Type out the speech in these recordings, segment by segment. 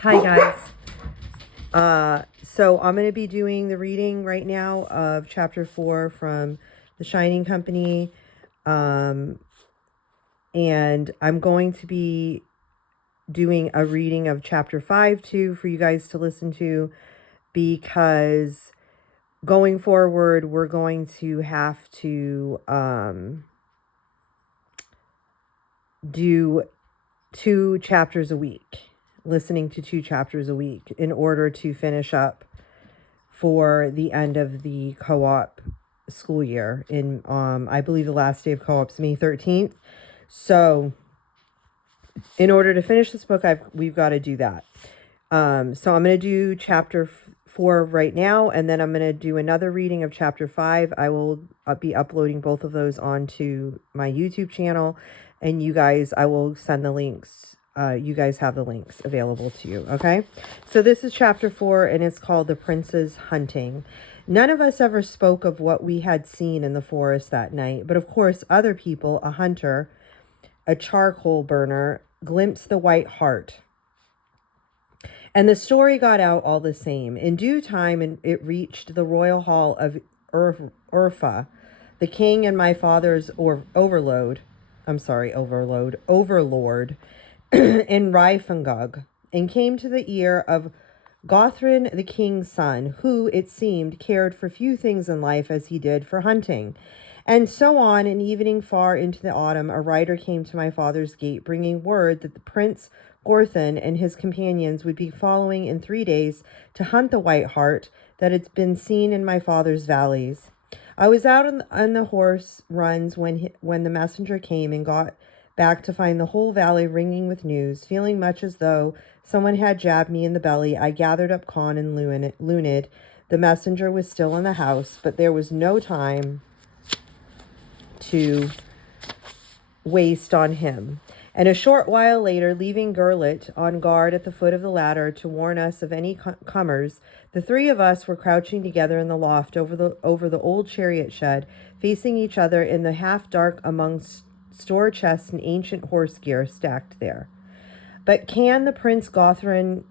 Hi guys. So I'm going to be doing the reading right now of chapter 4 from The Shining Company. And I'm going to be doing a reading of chapter 5 too for you guys to listen to, because going forward we're going to have to do 2 chapters a week, listening to 2 chapters a week in order to finish up for the end of the co-op school year. In I believe the last day of co-op's May 13th. So in order to finish this book, we've got to do that. So I'm going to do chapter 4 right now, and then I'm going to do another reading of chapter 5. I will be uploading both of those onto my YouTube channel, and you guys, I will send the links. You guys have the links available to you, okay? So this is chapter 4, and it's called The Prince's Hunting. None of us ever spoke of what we had seen in the forest that night, but of course other people, a hunter, a charcoal burner, glimpsed the white hart. And the story got out all the same. In due time, it reached the royal hall of Urfa, the king and my father's overlord, in Rifengug, and came to the ear of Gothrin, the king's son, who, it seemed, cared for few things in life as he did for hunting. And so on, an evening far into the autumn, a rider came to my father's gate, bringing word that the Prince Gorthin and his companions would be following in 3 days to hunt the white hart that had been seen in my father's valleys. I was out on the horse runs when the messenger came and got back to find the whole valley ringing with news. Feeling much as though someone had jabbed me in the belly, I gathered up Con and Lunid. The messenger was still in the house, but there was no time to waste on him. And a short while later, leaving Gurlit on guard at the foot of the ladder to warn us of any comers, the 3 of us were crouching together in the loft over the old chariot shed, facing each other in the half-dark among store chests and ancient horse gear stacked there. But can the Prince Gorthrin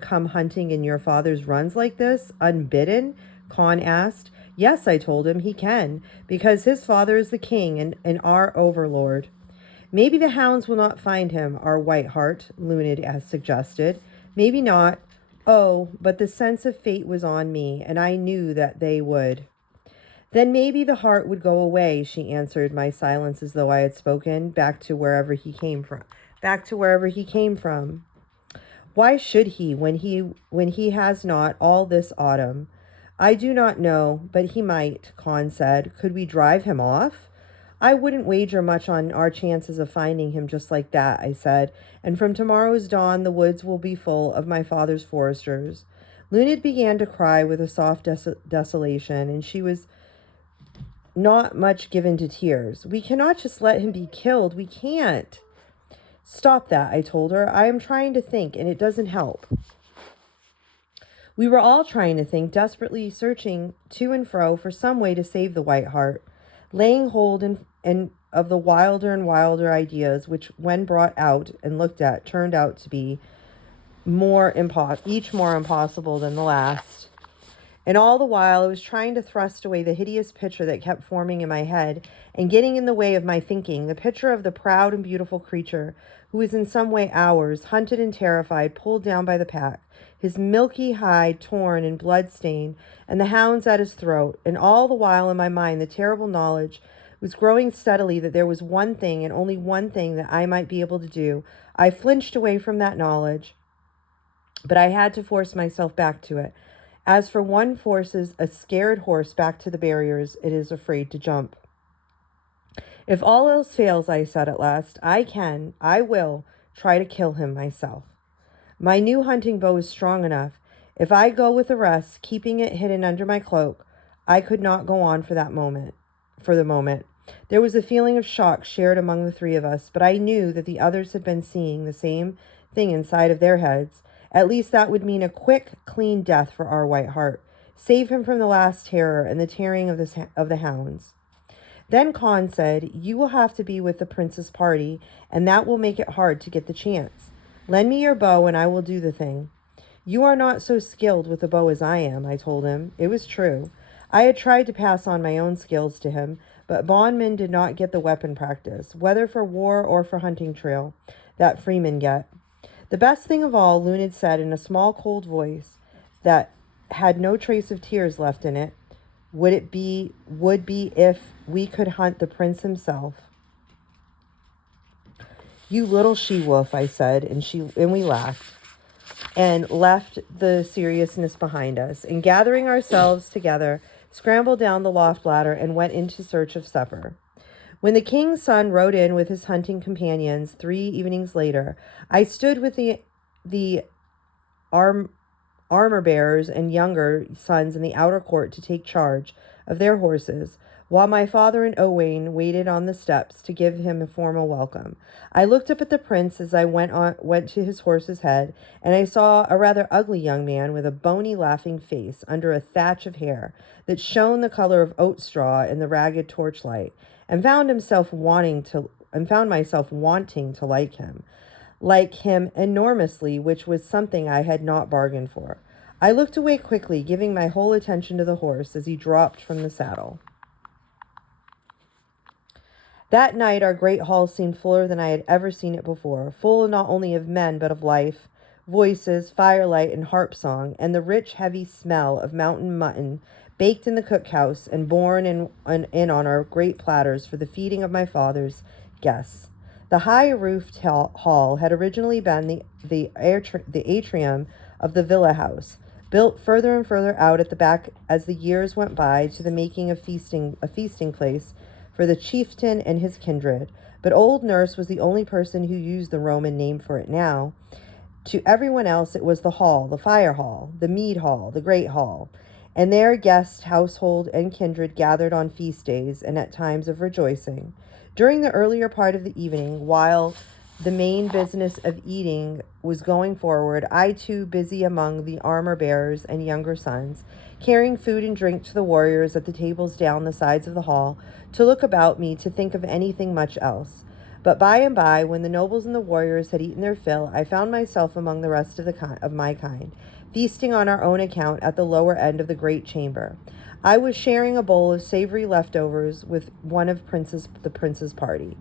come hunting in your father's runs like this, unbidden? Con asked. Yes, I told him, he can, because his father is the king and our overlord. Maybe the hounds will not find him, our white hart, Lunid has suggested. Maybe not. Oh, but the sense of fate was on me, and I knew that they would. Then maybe the hart would go away, she answered my silence as though I had spoken, back to wherever he came from. Why should he when he has not all this autumn? I do not know, but he might, Con said. Could we drive him off? I wouldn't wager much on our chances of finding him just like that, I said, and from tomorrow's dawn the woods will be full of my father's foresters. Lunid began to cry with a soft desolation, and she was not much given to tears. We cannot just let him be killed. We can't. Stop that, I told her. I am trying to think, and it doesn't help. We were all trying to think, desperately searching to and fro for some way to save the white hart, laying hold of the wilder and wilder ideas, which, when brought out and looked at, turned out to be each more impossible than the last. And all the while I was trying to thrust away the hideous picture that kept forming in my head and getting in the way of my thinking, the picture of the proud and beautiful creature who was in some way ours, hunted and terrified, pulled down by the pack, his milky hide torn and blood-stained, and the hounds at his throat. And all the while in my mind the terrible knowledge was growing steadily that there was one thing and only one thing that I might be able to do. I flinched away from that knowledge, but I had to force myself back to it. As for one forces a scared horse back to the barriers, it is afraid to jump. If all else fails, I said at last, I will try to kill him myself. My new hunting bow is strong enough. If I go with the rest, keeping it hidden under my cloak, I could not go on for the moment. There was a feeling of shock shared among the 3 of us, but I knew that the others had been seeing the same thing inside of their heads. At least that would mean a quick, clean death for our white hart. Save him from the last terror and the tearing of the hounds. Then Con said, you will have to be with the prince's party, and that will make it hard to get the chance. Lend me your bow and I will do the thing. You are not so skilled with a bow as I am, I told him. It was true. I had tried to pass on my own skills to him, but bondmen did not get the weapon practice, whether for war or for hunting trail, that freemen get. The best thing of all, Loon had said in a small, cold voice that had no trace of tears left in it, would be if we could hunt the prince himself. You little she-wolf, I said, and we laughed and left the seriousness behind us, and gathering ourselves together, scrambled down the loft ladder and went into search of supper. When the king's son rode in with his hunting companions 3 evenings later, I stood with the armor bearers and younger sons in the outer court to take charge of their horses, while my father and Owain waited on the steps to give him a formal welcome. I looked up at the prince as I went to his horse's head, and I saw a rather ugly young man with a bony, laughing face under a thatch of hair that shone the color of oat straw in the ragged torchlight, and found myself wanting to like him enormously, which was something I had not bargained for. I looked away quickly, giving my whole attention to the horse as he dropped from the saddle. That night, our great hall seemed fuller than I had ever seen it before, full not only of men, but of life, voices, firelight, and harp song, and the rich, heavy smell of mountain mutton baked in the cookhouse and borne in on our great platters for the feeding of my father's guests. The high-roofed hall had originally been the atrium of the villa house, built further and further out at the back as the years went by to the making of a feasting place for the chieftain and his kindred. But old Nurse was the only person who used the Roman name for it now. To everyone else it was the hall, the fire hall, the mead hall, the great hall, and there guests, household, and kindred gathered on feast days and at times of rejoicing. During the earlier part of the evening, while the main business of eating was going forward, I too busy among the armor bearers and younger sons, carrying food and drink to the warriors at the tables down the sides of the hall, to look about me to think of anything much else. But by and by, when the nobles and the warriors had eaten their fill, I found myself among the rest of my kind, feasting on our own account at the lower end of the great chamber. I was sharing a bowl of savory leftovers with one of the prince's party,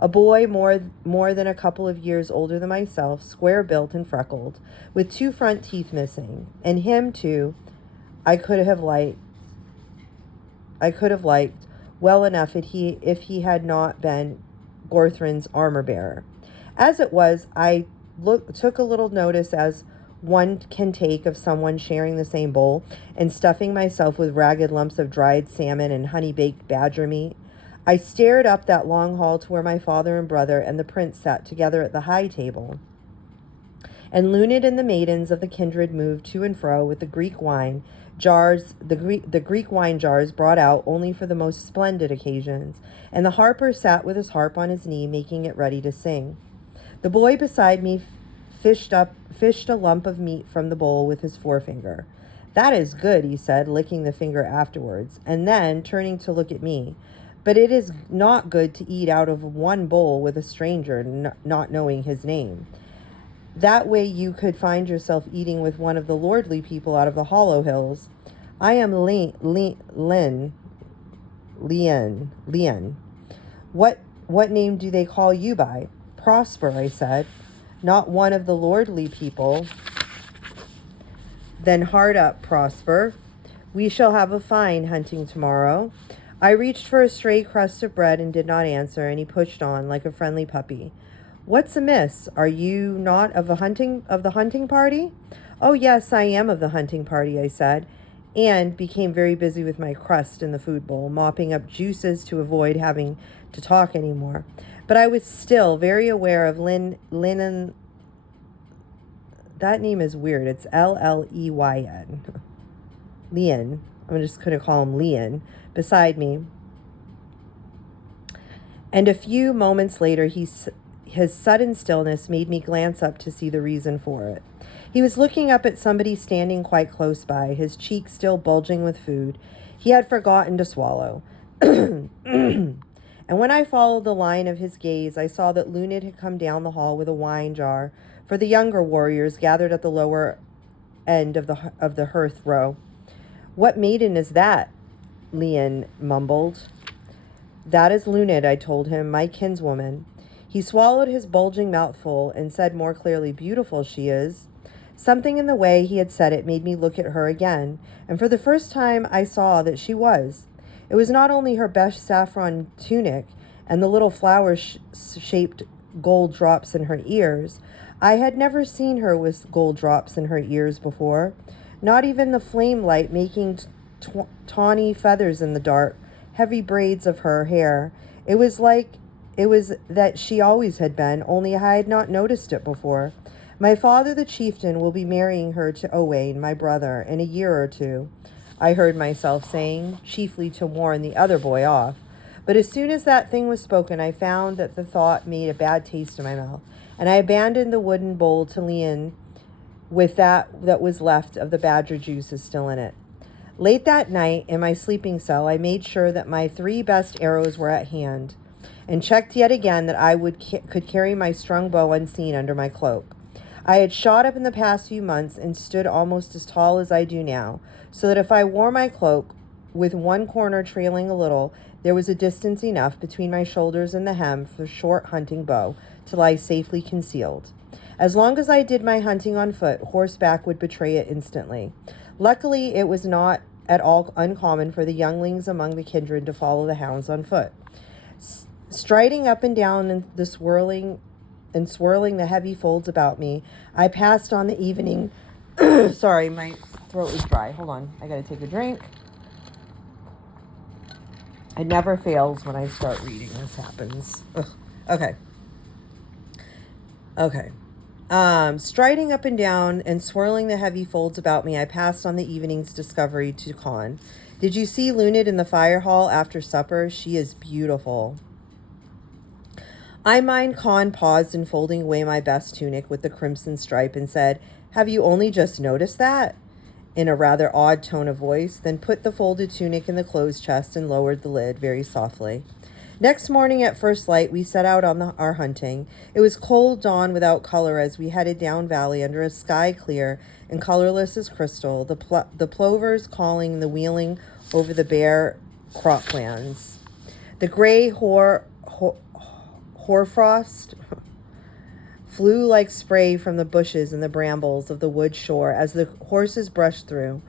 a boy more than a couple of years older than myself, square-built and freckled, with 2 front teeth missing, and him too I could have liked well enough if he had not been Gorthrin's armor bearer. As it was, I took a little notice as one can take of someone sharing the same bowl, and stuffing myself with ragged lumps of dried salmon and honey-baked badger meat. I stared up that long hall to where my father and brother and the prince sat together at the high table, and Luned and the maidens of the kindred moved to and fro with the Greek wine jars, the Greek wine jars brought out only for the most splendid occasions, and the harper sat with his harp on his knee, making it ready to sing. The boy beside me fished a lump of meat from the bowl with his forefinger. "That is good," he said, licking the finger afterwards, and then turning to look at me. "But it is not good to eat out of one bowl with a stranger, not knowing his name. That way you could find yourself eating with one of the lordly people out of the Hollow Hills. I am Lien. What name do they call you by?" "Prosper," I said. "Not one of the lordly people." "Then hard up, Prosper. We shall have a fine hunting tomorrow." I reached for a stray crust of bread and did not answer, and he pushed on like a friendly puppy. "What's amiss? Are you not of the hunting party?" "Oh, yes, I am of the hunting party," I said, and became very busy with my crust in the food bowl, mopping up juices to avoid having to talk anymore. But I was still very aware of Linen. That name is weird. It's Leyn. Leon. I'm just going to call him Leon. Beside me. And a few moments later, his sudden stillness made me glance up to see the reason for it. He was looking up at somebody standing quite close by, his cheeks still bulging with food. He had forgotten to swallow. And when I followed the line of his gaze, I saw that Luned had come down the hall with a wine jar for the younger warriors gathered at the lower end of the hearth row. "What maiden is that?" Leon mumbled. "That is Luned," I told him, "my kinswoman." He swallowed his bulging mouthful and said more clearly, "Beautiful she is." Something in the way he had said it made me look at her again, and for the first time I saw that she was. It was not only her best saffron tunic and the little flower-shaped gold drops in her ears. I had never seen her with gold drops in her ears before, not even the flame light making tawny feathers in the dark, heavy braids of her hair. It was that she always had been, only I had not noticed it before. My father, the chieftain, will be marrying her to Owain, my brother, in a year or two, I heard myself saying, chiefly to warn the other boy off. But as soon as that thing was spoken, I found that the thought made a bad taste in my mouth, and I abandoned the wooden bowl to Leon with that was left of the badger juices still in it. Late that night, in my sleeping cell, I made sure that my 3 best arrows were at hand, and checked yet again that I could carry my strung bow unseen under my cloak. I had shot up in the past few months and stood almost as tall as I do now, so that if I wore my cloak with one corner trailing a little, there was a distance enough between my shoulders and the hem for a short hunting bow to lie safely concealed. As long as I did my hunting on foot, horseback would betray it instantly. Luckily, it was not at all uncommon for the younglings among the kindred to follow the hounds on foot. Striding up and down in the swirling the heavy folds about me, I passed on the evening. Sorry, my throat is dry. Hold on, I gotta take a drink. It never fails when I start reading. This happens. Ugh. Okay. Striding up and down and swirling the heavy folds about me, I passed on the evening's discovery to Con. "Did you see Luned in the fire hall after supper? She is beautiful." I mind Con paused in folding away my best tunic with the crimson stripe and said, "Have you only just noticed that?" in a rather odd tone of voice, then put the folded tunic in the clothes chest and lowered the lid very softly. Next morning at first light, we set out on our hunting. It was cold dawn without color as we headed down valley under a sky clear and colorless as crystal, the plovers calling the wheeling over the bare croplands. The gray hoarfrost flew like spray from the bushes and the brambles of the wood shore as the horses brushed through,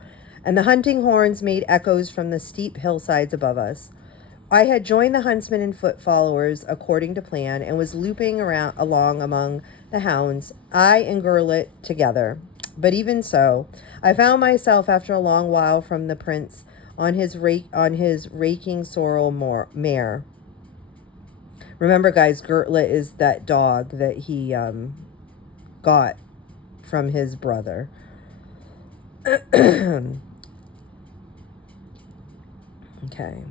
and the hunting horns made echoes from the steep hillsides above us. I had joined the huntsmen and foot followers according to plan and was looping along among the hounds, I and Gurlit together. But even so, I found myself after a long while from the prince on his raking sorrel mare. Remember, guys, Gurlit is that dog that he got from his brother. Okay.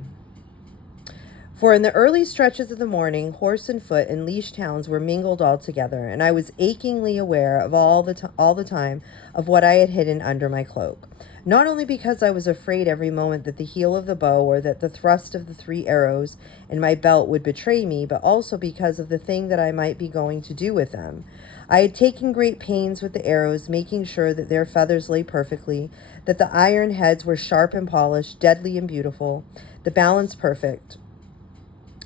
For in the early stretches of the morning, horse and foot and leashed hounds were mingled all together, and I was achingly aware of all the time of what I had hidden under my cloak. Not only because I was afraid every moment that the heel of the bow or that the thrust of the 3 arrows in my belt would betray me, but also because of the thing that I might be going to do with them. I had taken great pains with the arrows, making sure that their feathers lay perfectly, that the iron heads were sharp and polished, deadly and beautiful, the balance perfect,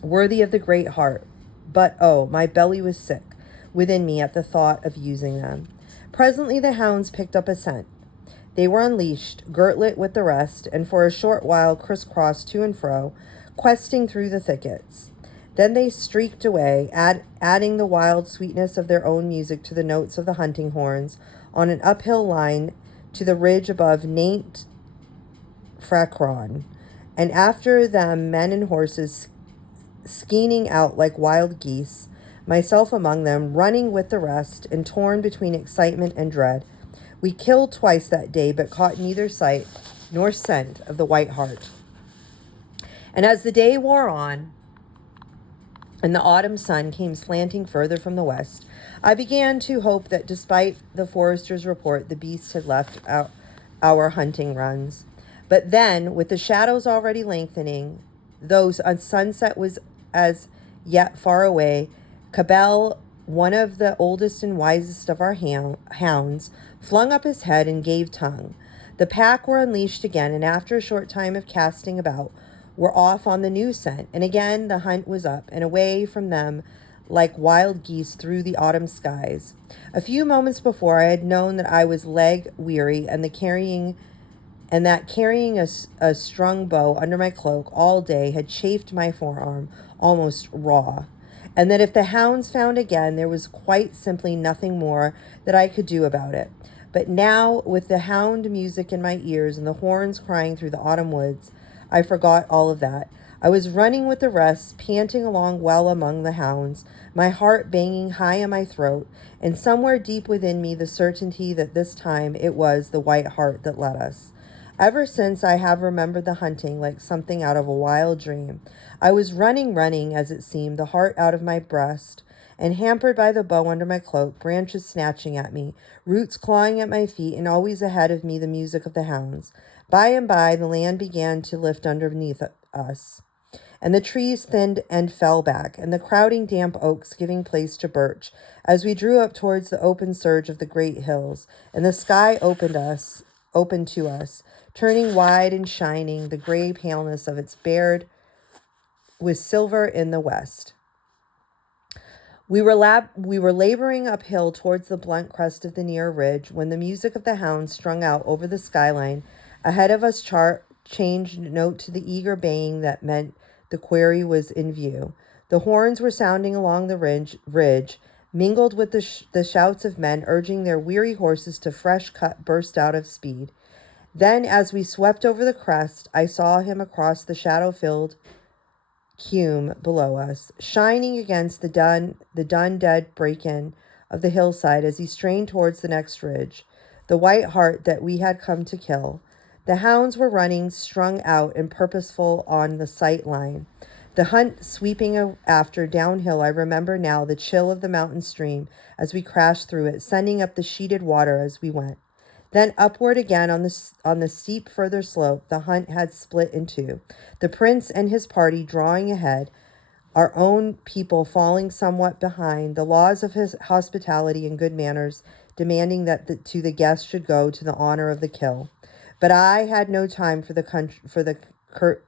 worthy of the great heart. But, oh, my belly was sick within me at the thought of using them. Presently the hounds picked up a scent. They were unleashed, Gurlit with the rest, and for a short while crisscrossed to and fro, questing through the thickets. Then they streaked away, adding the wild sweetness of their own music to the notes of the hunting horns, on an uphill line to the ridge above Naint Fracron, and after them men and horses skeening out like wild geese, myself among them, running with the rest, and torn between excitement and dread. We killed twice that day, but caught neither sight nor scent of the White Hart. And as the day wore on, and the autumn sun came slanting further from the west, I began to hope that despite the forester's report, the beasts had left our hunting runs. But then, with the shadows already lengthening, though sunset was as yet far away, Cabell one of the oldest and wisest of our hounds, flung up his head and gave tongue. The pack were unleashed again, and after a short time of casting about, were off on the new scent, and again the hunt was up and away from them like wild geese through the autumn skies. A few moments before, I had known that I was leg weary, and that carrying a strung bow under my cloak all day had chafed my forearm almost raw, and that if the hounds found again, there was quite simply nothing more that I could do about it. But now, with the hound music in my ears and the horns crying through the autumn woods, I forgot all of that. I was running with the rest, panting along well among the hounds, my heart banging high in my throat, and somewhere deep within me the certainty that this time it was the White Hart that led us. Ever since, I have remembered the hunting like something out of a wild dream. I was running, as it seemed, the heart out of my breast, and hampered by the bow under my cloak, branches snatching at me, roots clawing at my feet, and always ahead of me the music of the hounds. By and by, the land began to lift underneath us, and the trees thinned and fell back, and the crowding damp oaks giving place to birch, as we drew up towards the open surge of the great hills, and the sky opened to us, turning wide and shining, the gray paleness of its bared with silver in the west. We were laboring uphill towards the blunt crest of the near ridge when the music of the hounds strung out over the skyline ahead of us changed note to the eager baying that meant the quarry was in view. The horns were sounding along the ridge, mingled with the shouts of men urging their weary horses to fresh cut burst out of speed. Then, as we swept over the crest, I saw him across the shadow-filled cume below us, shining against the dun dead break-in of the hillside as he strained towards the next ridge, the White Hart that we had come to kill. The hounds were running, strung out and purposeful on the sight line. The hunt sweeping after downhill. I remember now the chill of the mountain stream as we crashed through it, sending up the sheeted water as we went. Then upward again on the steep further slope, the hunt had split in two, the prince and his party drawing ahead, our own people falling somewhat behind, the laws of his hospitality and good manners demanding that to the guest should go to the honor of the kill. But I had no time for the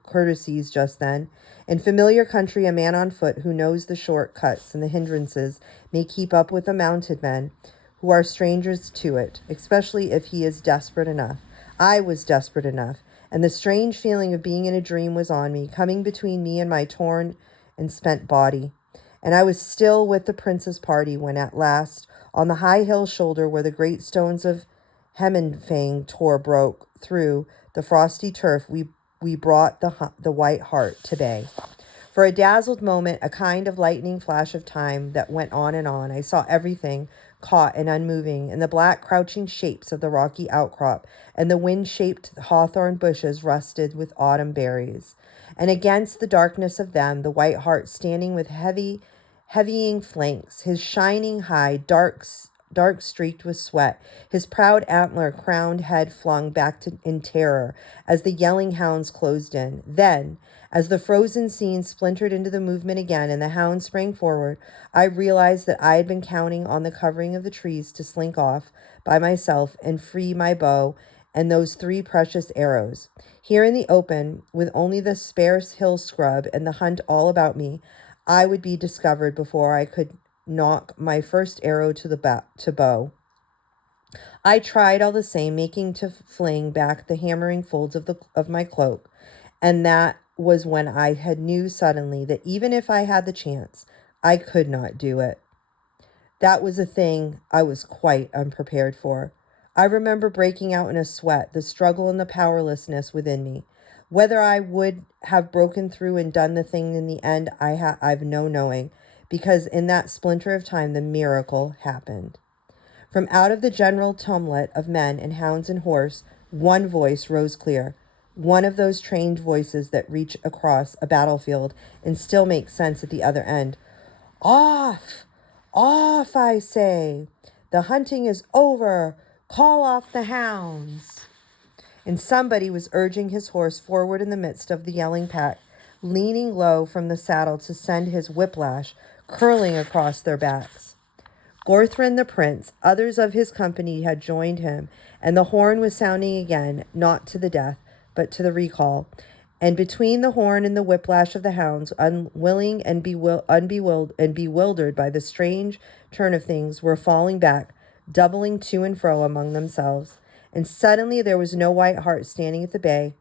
courtesies just then. In familiar country, a man on foot who knows the short cuts and the hindrances may keep up with the mounted men who are strangers to it, especially if he is desperate enough. I was desperate enough, and the strange feeling of being in a dream was on me, coming between me and my torn and spent body. And I was still with the prince's party when at last, on the high hill shoulder where the great stones of Hemmenfang Tor broke through the frosty turf, we brought the White Hart to bay. For a dazzled moment, a kind of lightning flash of time that went on and on, I saw everything caught and unmoving, in the black crouching shapes of the rocky outcrop, and the wind-shaped hawthorn bushes rusted with autumn berries. And against the darkness of them, the White Hart standing with heavying flanks, his shining hide dark streaked with sweat, his proud antler-crowned head flung back in terror as the yelling hounds closed in. Then, as the frozen scene splintered into the movement again and the hounds sprang forward, I realized that I had been counting on the covering of the trees to slink off by myself and free my bow and those 3 precious arrows. Here in the open, with only the sparse hill scrub and the hunt all about me, I would be discovered before I could knock my first arrow to bow. I tried all the same, making to fling back the hammering folds of my cloak, and that was when I had knew suddenly that even if I had the chance, I could not do it. That was a thing I was quite unprepared for. I remember breaking out in a sweat, the struggle and the powerlessness within me. Whether I would have broken through and done the thing in the end, I've no knowing, because in that splinter of time, the miracle happened. From out of the general tumult of men and hounds and horse, one voice rose clear, one of those trained voices that reach across a battlefield and still make sense at the other end. Off! Off, I say! The hunting is over! Call off the hounds! And somebody was urging his horse forward in the midst of the yelling pack, leaning low from the saddle to send his whiplash curling across their backs. Gorthrin the prince, others of his company had joined him, and the horn was sounding again, not to the death, but to the recall. And between the horn and the whiplash of the hounds, unwilling and bewildered by the strange turn of things, were falling back, doubling to and fro among themselves. And suddenly there was no white hart standing at the bay,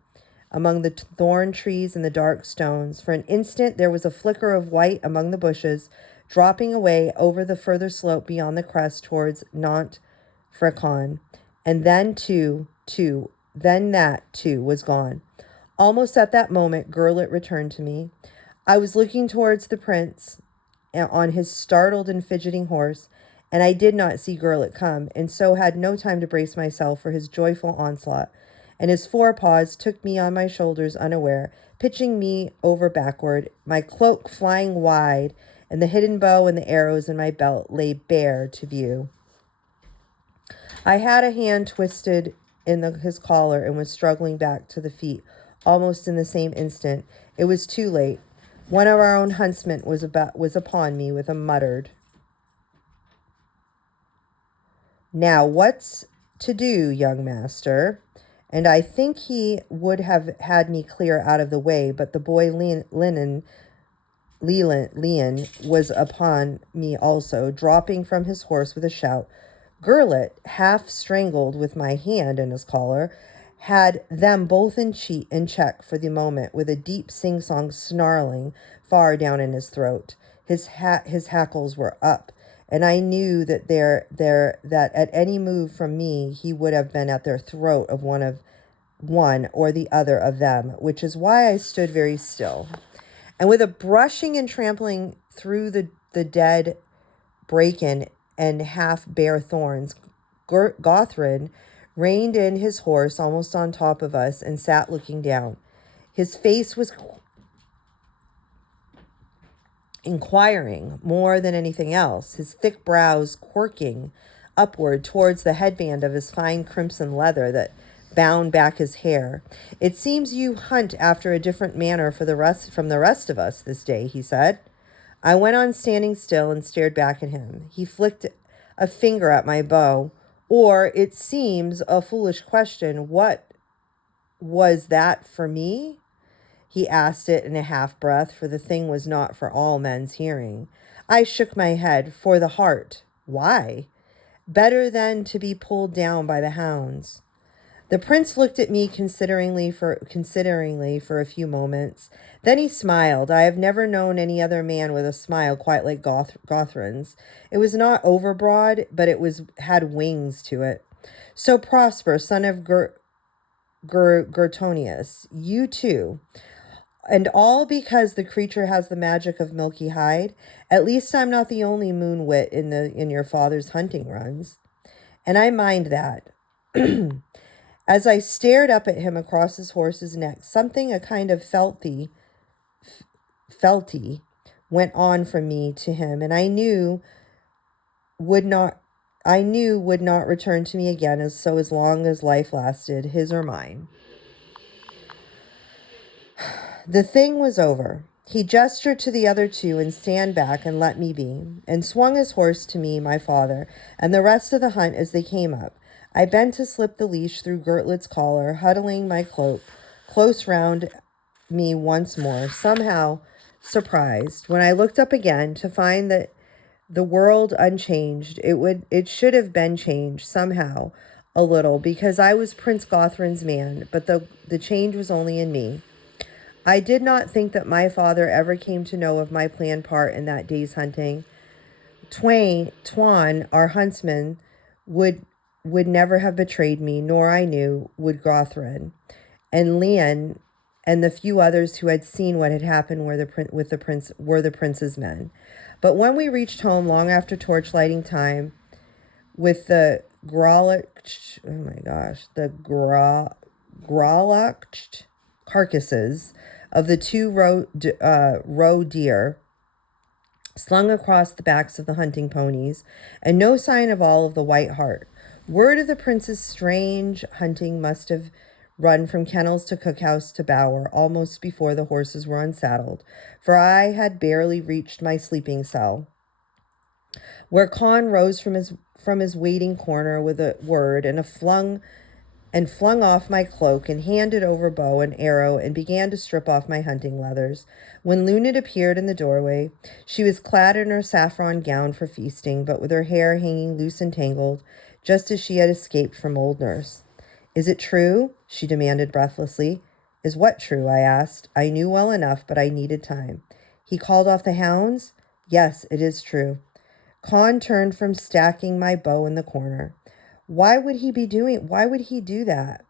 among the thorn trees and the dark stones. For an instant there was a flicker of white among the bushes, dropping away over the further slope beyond the crest towards Nant Frecon. And then that too was gone. Almost at that moment, Gurlit returned to me. I was looking towards the prince on his startled and fidgeting horse, and I did not see Gurlit come, and so had no time to brace myself for his joyful onslaught. And his forepaws took me on my shoulders unaware, pitching me over backward, my cloak flying wide, and the hidden bow and the arrows in my belt lay bare to view. I had a hand twisted in his collar and was struggling back to the feet almost in the same instant. It was too late. One of our own huntsmen was upon me with a muttered, "Now what's to do, young master?" And I think he would have had me clear out of the way, but the boy Leon was upon me also, dropping from his horse with a shout. Gurlit, half strangled with my hand in his collar, had them both in check for the moment, with a deep sing-song snarling far down in his throat. His hackles were up, and I knew that that at any move from me he would have been at their throat of one or the other of them, which is why I stood very still. And with a brushing and trampling through the dead bracken and half-bare thorns, Gothrin reined in his horse almost on top of us and sat looking down. His face was inquiring more than anything else, his thick brows quirking upward towards the headband of his fine crimson leather that bound back his hair. "It seems you hunt after a different manner from the rest of us this day," he said. I went on standing still and stared back at him. He flicked a finger at my bow. "Or it seems a foolish question. What was that for me?" He asked it in a half breath, for the thing was not for all men's hearing. I shook my head. "For the heart." "Why?" "Better than to be pulled down by the hounds." The prince looked at me consideringly for a few moments. Then he smiled. I have never known any other man with a smile quite like Gothrin's. It was not overbroad, but it had wings to it. "So Prosper, son of Gertonius, you too. And all because the creature has the magic of milky hide. At least I'm not the only moonwit in your father's hunting runs. And I mind that." As I stared up at him across his horse's neck, something a kind of felty went on from me to him, and I knew would not return to me again as long as life lasted, his or mine. The thing was over. He gestured to the other two and stand back and let me be, and swung his horse to me, my father, and the rest of the hunt as they came up. I bent to slip the leash through Gurlit's collar, huddling my cloak close round me once more, somehow surprised, when I looked up again to find that the world unchanged. It should have been changed somehow a little, because I was Prince Gothrin's man, but the change was only in me. I did not think that my father ever came to know of my planned part in that day's hunting. Twan, our huntsman, would never have betrayed me, nor I knew would Gothrin, and Leon, and the few others who had seen what had happened were the prince's men. But when we reached home long after torchlighting time, with the grolached carcasses of the two roe deer slung across the backs of the hunting ponies, and no sign of all of the white hart, word of the prince's strange hunting must have run from kennels to cookhouse to bower almost before the horses were unsaddled, for I had barely reached my sleeping cell where Con rose from his waiting corner with a word and flung off my cloak and handed over bow and arrow and began to strip off my hunting leathers. When Lunid appeared in the doorway, she was clad in her saffron gown for feasting, but with her hair hanging loose and tangled, just as she had escaped from old nurse. "Is it true?" she demanded breathlessly. "Is what true?" I asked. I knew well enough, but I needed time. "He called off the hounds?" "Yes, it is true." Con turned from stacking my bow in the corner. Why would he do that?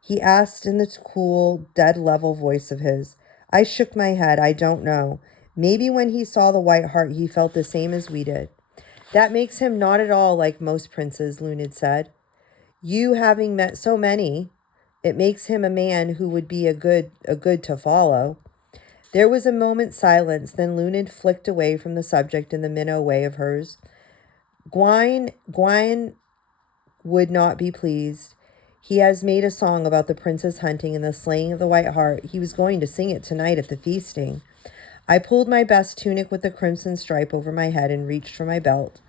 He asked in the cool, dead level voice of his. I shook my head. I don't know. Maybe when he saw the white hart, he felt the same as we did. "That makes him not at all like most princes," Lunid said. "You having met so many, it makes him a man who would be a good to follow." There was a moment's silence, then Lunid flicked away from the subject in the minnow way of hers. Gwaine would not be pleased. He has made a song about the prince's hunting and the slaying of the white hart. He was going to sing it tonight at the feasting. I pulled my best tunic with the crimson stripe over my head and reached for my belt.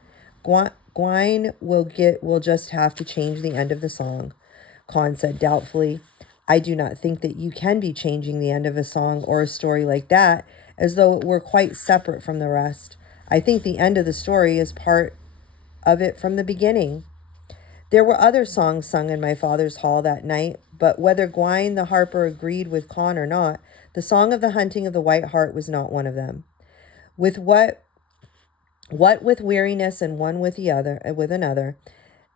Gwaine will just have to change the end of the song, Con said doubtfully. I do not think that you can be changing the end of a song or a story like that as though it were quite separate from the rest. I think the end of the story is part of it from the beginning. There were other songs sung in my father's hall that night, but whether Gwaine the harper agreed with Con or not, the song of the hunting of the white hart was not one of them. With what with weariness and one with another,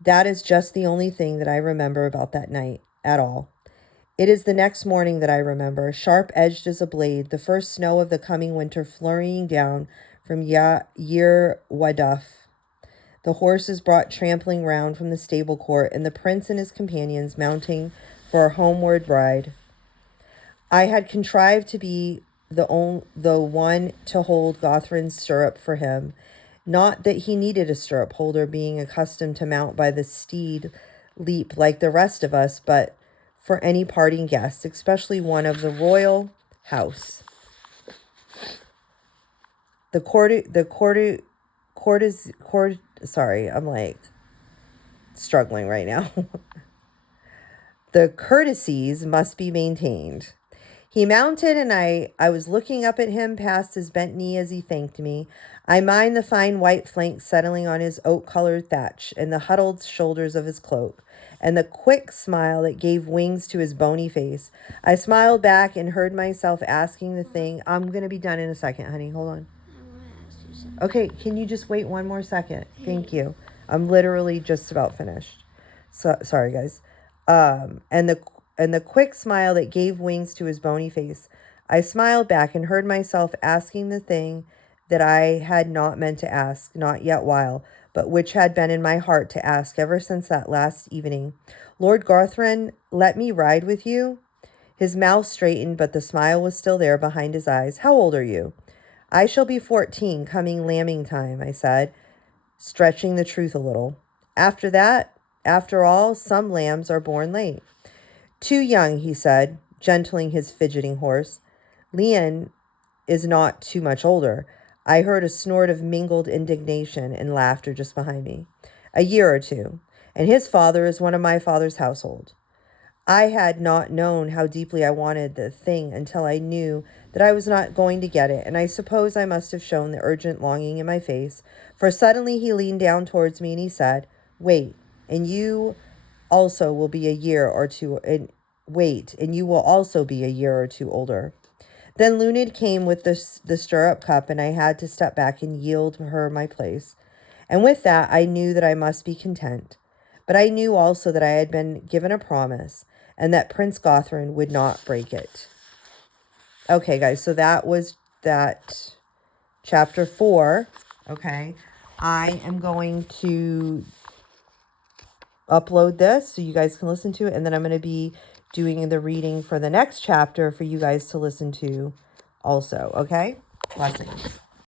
that is just the only thing that I remember about that night at all. It is the next morning that I remember, sharp-edged as a blade, the first snow of the coming winter flurrying down from Yir Waduf. The horses brought trampling round from the stable court, and the prince and his companions mounting for a homeward ride. I had contrived to be the one to hold Gothrin's stirrup for him. Not that he needed a stirrup holder, being accustomed to mount by the steed leap like the rest of us, but for any parting guest, especially one of the royal house. Sorry, I'm like struggling right now. The courtesies must be maintained. He mounted, and I was looking up at him past his bent knee as he thanked me. I mind the fine white flanks settling on his oak-colored thatch, and the huddled shoulders of his cloak, and the quick smile that gave wings to his bony face. I smiled back and heard myself asking the thing. I'm going to be done in a second, honey. Hold on. Okay, can you just wait one more second? Thank you. I'm literally just about finished. So sorry, guys. And the quick smile that gave wings to his bony face. I smiled back and heard myself asking the thing that I had not meant to ask, not yet while, but which had been in my heart to ask ever since that last evening. Lord Gothrin, let me ride with you? His mouth straightened, but the smile was still there behind his eyes. How old are you? I shall be 14, coming lambing time, I said, stretching the truth a little. After all, some lambs are born late. Too young, he said, gentling his fidgeting horse. Leon is not too much older. I heard a snort of mingled indignation and laughter just behind me. A year or two, and his father is one of my father's household. I had not known how deeply I wanted the thing until I knew that I was not going to get it, and I suppose I must have shown the urgent longing in my face, for suddenly he leaned down towards me and he said, Wait, and you also will be a year or two, and you will also be a year or two older. Then Lunid came with the stirrup cup, and I had to step back and yield her my place. And with that, I knew that I must be content. But I knew also that I had been given a promise, and that Prince Gothrin would not break it. Okay, guys, so that was that chapter 4. Okay, I am going to upload this so you guys can listen to it, and then I'm going to be doing the reading for the next chapter for you guys to listen to also. Okay, blessings.